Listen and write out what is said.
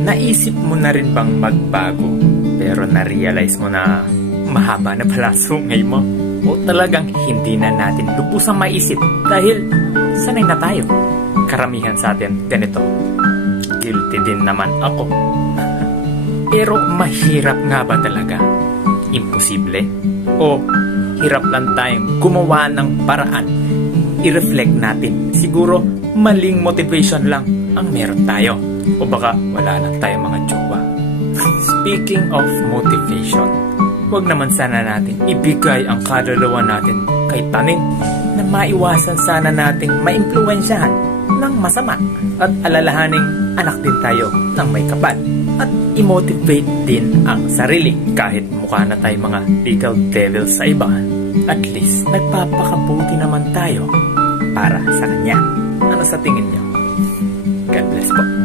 Naisip mo na rin bang magbago pero na-realize mo na mahaba na pala sungay mo? O talagang hindi na natin lubusang maisip dahil sanay na tayo? Karamihan sa atin ganito. Guilty din naman ako. Pero mahirap nga ba talaga? Imposible? O hirap lang tayong gumawa ng paraan? I-reflect natin. Siguro maling motivation lang ang meron tayo. O baka wala lang tayong mga jowa. Speaking of motivation, huwag naman sana natin ibigay ang kaluluwa natin kay tanim na maiwasan sana nating maimpluwensyahan ng masama at alalahaning anak din tayo ng may kapal at i-motivate din ang sarili kahit mukha na tayo mga little devils sa iba. At least nagpapakabuti naman tayo para sa kanya. Ano sa tingin niyo? God bless po.